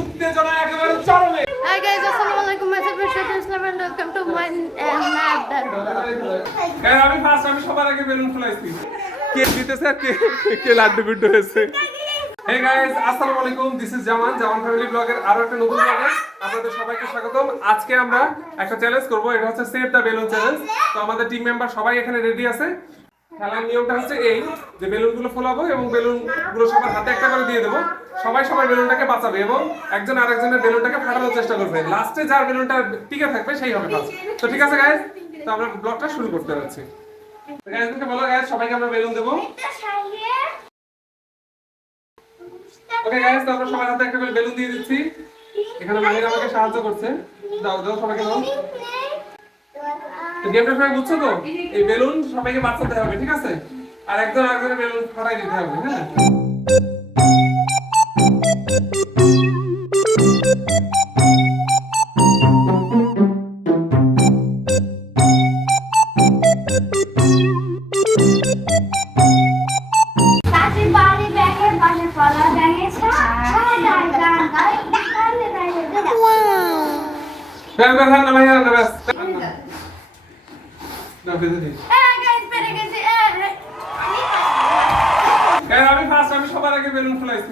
উত্তেজনা একেবারে চরমে। Hi guys, Assalamualaikum. Myself is Shaitan Islam and welcome to my mad dad. Guys আমি first আমি সবার আগে বেলুন ফুলাইছি। কে দিতেছে আর কে কে লাড্ডু গুড্ডু হয়েছে? হে গাইস আসসালামু আলাইকুম this is Zaman Zaman family ব্লগের আরও একটা নতুন ব্লগে আপনাদের সবাইকে স্বাগতম। আজকে আমরা একটা চ্যালেঞ্জ করব এটা হচ্ছে সেভ দ্য বেলুন চ্যালেঞ্জ তো আমাদের টিম মেম্বার সবাই এখানে রেডি আছে? খেলার নিয়মটা হচ্ছে এই, যে বেলুনগুলো ফোলাবো এবং বেলুনগুলো সবার হাতে একটা করে দিয়ে দেবো। সবাই সবাই বেলুনটাকে বাঁচাবে এবং একজন আরেকজনের বেলুনটাকে ফাটানোর চেষ্টা করবে। লাস্টে যার বেলুনটা টিকে থাকবে, সেই হবে তো ঠিক আছে গাইস তো আমরা ব্লগটা শুরু করতে যাচ্ছি। বলো গাইস সবাইকে আমরা বেলুন দেবো। ওকে গাইস তো আমরা সবার হাতে একটা করে বেলুন দিয়ে দিচ্ছি। এখানে মাহির আমাকে সাহায্য করছে। দাও দাও সবাইকে দাও। তো গেমটা সবাই বুঝছ তো এই বেলুন সবাইকে বাঁচাতে হবে ঠিক আছে আর একজন আরেকজনের বেলুন ফাটাই দিতে হবে হ্যাঁ না বেঁধে eh. গাইস আমি ফার্স্ট আমি সবার আগে বেলুন ফুলাইছি।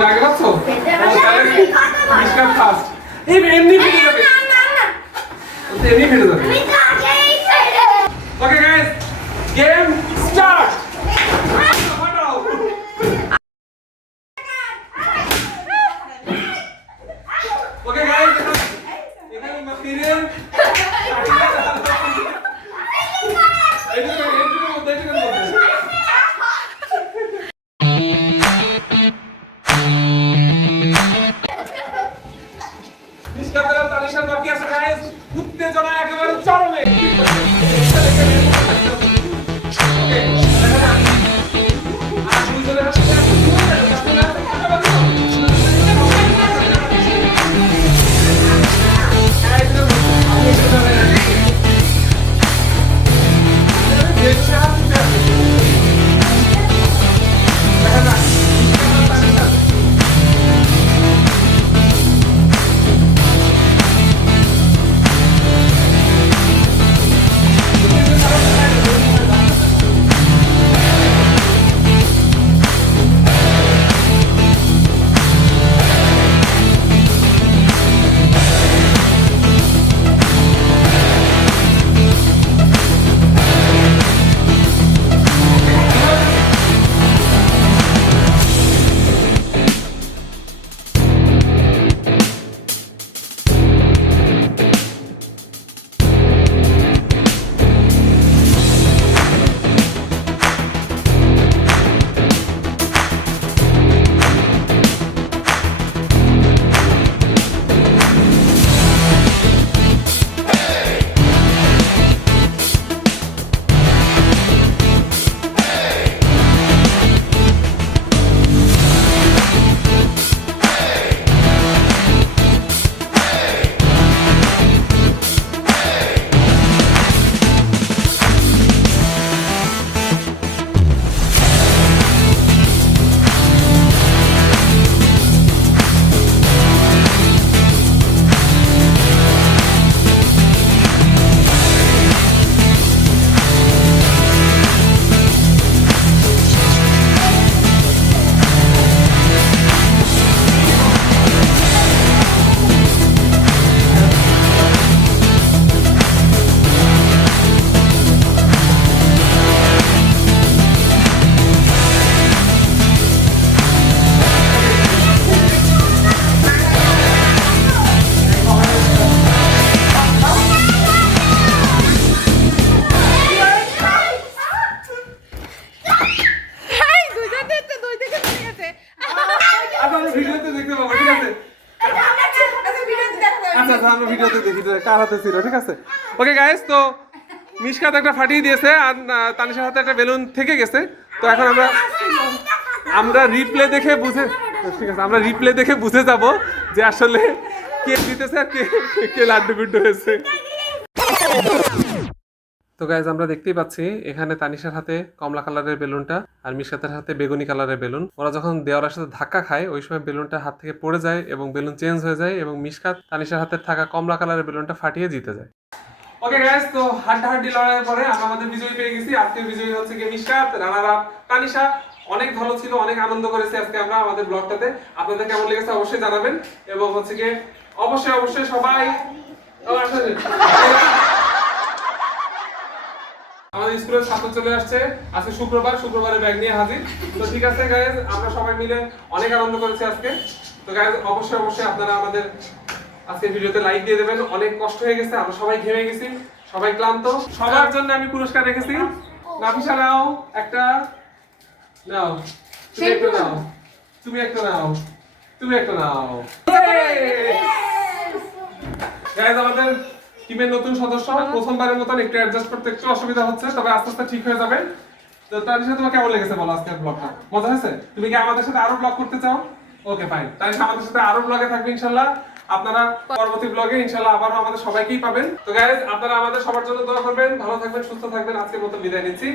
আগে আমি ফার্স্ট এই এমনি ফেটে যাবে। এমনি ফেটে যাবে। ওকে গাইস গেম আমরা ভিডিওতে দেখি কার হাতে ছিল, ঠিক আছে? ওকে গাইস তো একটা ফাটিয়ে দিয়েছে আর তানিশার হাতে একটা বেলুন থেকে গেছে। তো এখন আমরা আমরা রিপ্লে দেখে বুঝে ঠিক আছে, আমরা রিপ্লে দেখে বুঝে যাব যে আসলে কে জিতেছে আর কে কে লাড্ডু গুড্ডু হয়েছে। তো গাইজ আমরা দেখতেই পাচ্ছি, এখানে তানিশার হাতে কমলা কালারের বেলুনটা আর মিশকাতের হাতে বেগুনি কালারের বেলুন। ওরা যখন দেওয়ার সাথে ধাক্কা খায়, ওই সময় বেলুনটা হাত থেকে পড়ে যায় এবং বেলুন চেঞ্জ হয়ে যায় এবং মিশকাত তানিশার হাতে থাকা কমলা কালারের বেলুনটা ফাটিয়ে জিতে যায়। ওকে গাইস তো হাড্ডাহাড্ডি লড়াইয়ের পরে আমরা আমাদের বিজয়ী পেয়ে গেছি। আজকের বিজয়ী হচ্ছে কি মিশকাত রানার আপ তানিশা। অনেক ভালো ছিল, অনেক আনন্দ করেছি আজকে আমরা আমাদের ব্লগটাতে। আপনাদের কেমন লেগেছে অবশ্যই জানাবেন এবং হচ্ছে কি অবশ্যই অবশ্যই সবাই আমাদের স্কুলের ছাত্র চলে আসছে। আজকে শুক্রবার শুক্রবারে ব্যাগ নিয়ে হাজির। তো ঠিক আছে গাইজ আমরা সবাই মিলে অনেক আনন্দ করেছি আজকে। তো গাইজ অবশ্যই অবশ্যই আপনারা আমাদের আজকে ভিডিওতে লাইক দিয়ে দেবেন। অনেক কষ্ট হয়ে গেছে আমরা সবাই ঘেমে গেছি সবাই ক্লান্ত। সবার জন্য আমি পুরস্কার রেখেছি। নাফিসা নাও একটা। নাও তুমি একটা নাও। তুমি একটা নাও। তুমি একটা নাও। গাইজ আমাদের টিমের নতুন সদস্য প্রথমবারের মতন একটু অ্যাডজাস্ট করতে একটু অসুবিধা হচ্ছে তবে আস্তে আস্তে ঠিক হয়ে যাবে। তো তার সাথে তোমার কেমন লেগেছে বলো আজকের ব্লগটা মজা হয়েছে? তুমি কি আমাদের সাথে আরও ব্লগ করতে চাও? ওকে ফাইন তাই আমাদের সাথে আরও ব্লগে থাকবে ইনশাল্লাহ। আপনারা পরবর্তী ব্লগে ইনশাল্লাহ আবারও আমাদের সবাইকেই পাবেন। তো গাইজ আপনারা আমাদের সবার জন্য দোয়া করবেন। ভালো থাকবেন সুস্থ থাকবেন। আজকের মতো বিদায় নিচ্ছি।